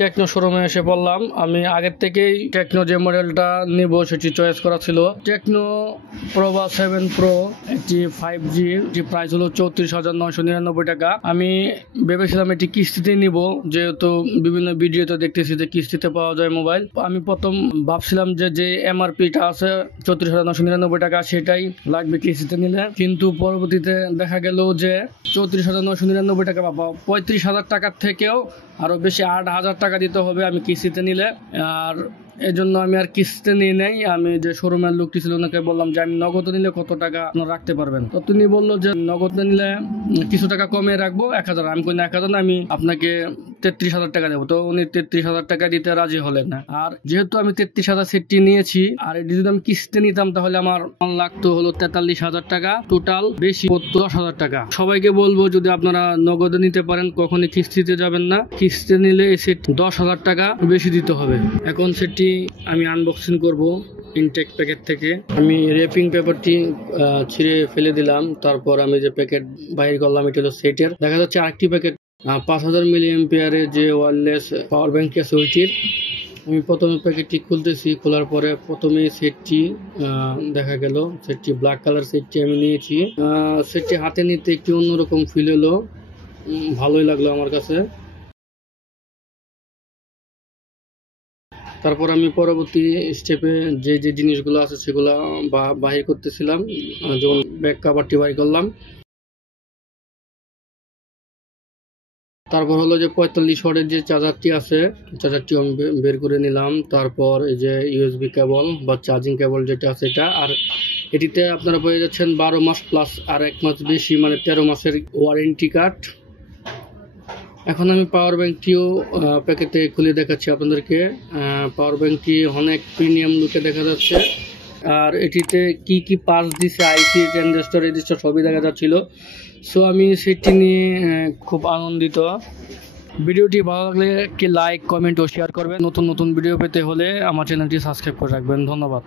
Techno শোরুমে এসে পড়লাম। আমি আগের থেকেই টেকনো যে মডেলটা নিব সেটি চয়েস করা ছিল। টেকনো প্রভা 7 প্রো একটি 5G, এটি প্রাইস হলো 34,999 টাকা। আমি ভেবেছিলাম এটি কিস্তিতে নিব, যেহেতু বিভিন্ন ভিডিওতে দেখতেছি যে কিস্তিতে পাওয়া যায় মোবাইল। আমি প্রথম ভাবছিলাম যে এমআরপিটা আছে 34,999 টাকা সেটাই লাগবে কিস্তিতে নিলে, কিন্তু পরবর্তীতে দেখা গেল যে 34,999 টাকা পাবো। 35,000 টাকার থেকেও আরো বেশি 8,000 টাকা দিতে হবে আমি কিস্তিতে নিলে। আর এজন্য আমি আর কিস্তিতে নিয়ে নেই। আমি যে শোরুমের লোকটি ছিল ওনাকে বললাম যে আমি নগদে নিলে কত টাকা আপনারা রাখতে পারবেন। তো তিনি বললো যে নগদে নিলে কিছু টাকা কমে রাখবো 1,000। আমি কই না 1,000 না, আমি আপনাকে 33,000 টাকা দেবো। তো উনি 33,000 টাকা দিতে রাজি হলেন না। আর যেহেতু আমি 33,000 সেটটি নিয়েছি, আর এটি যদি আমি কিস্তিতে নিতাম তাহলে আমার লাগতো হলো 43,000 টাকা, টোটাল বেশি 10,000 টাকা। সবাইকে বলবো যদি আপনারা নগদে নিতে পারেন কখনই কিস্তিতে যাবেন না। কিস্তিতে নিলে এই সেট 10,000 টাকা বেশি দিতে হবে। এখন সেটি আমি আনবক্সিং করব ইনটেক প্যাকেট থেকে। আমি র্যাপিং পেপারটি ছিঁড়ে ফেলে দিলাম, তারপর আমি যে প্যাকেট বাইর করলাম এটা হলো সেটের। দেখা যাচ্ছে আরেকটি প্যাকেট 5,000 mAh যে ওয়্যারলেস পাওয়ার ব্যাংক আছে ওইটির। আমি প্রথমে প্যাকেটটি খুলতেছি, খোলার পরে প্রথমে সেটটি দেখা গেল। সেটটি ব্ল্যাক কালার সেটটি আমি নিয়েছি। সেটটি হাতে নিতে একটু অন্যরকম ফিল হলো, ভালোই লাগলো আমার কাছে। তারপর আমি পরবর্তী স্টেপে যে জিনিসগুলো আছে সেগুলো বাহির করতেছিলাম। যেমন ব্যাক কাভারটি বাহির করলাম। তারপর হলো যে 45 ওয়াটের যে চার্জারটি আছে, চার্জারটি আমি বের করে নিলাম। তারপর এই যে ইউএসবি কেবল বা চার্জিং কেবল যেটা আছে এটা। আর এটিতে আপনারা পেয়ে যাচ্ছেন 12 মাস প্লাস আর 1 মাস বেশি, মানে 13 মাসের ওয়ারেন্টি কার্ড। এখন আমি পাওয়ার ব্যাংকটিও প্যাকেটে খুলে দেখাচ্ছি আপনাদেরকে। পাওয়ার ব্যাংকটি অনেক প্রিমিয়াম লুকে দেখা যাচ্ছে। আর এটিতে কি কি পার্টস দিছে, আইসি, ট্রানজিস্টর, রেজিস্টার সবই দেখা যাচ্ছিল। সো আমি সেটি নিয়ে খুব আনন্দিত। ভিডিওটি ভালো লাগলে কি লাইক, কমেন্ট ও শেয়ার করবেন। নতুন নতুন ভিডিও পেতে হলে আমার চ্যানেলটি সাবস্ক্রাইব করে রাখবেন। ধন্যবাদ।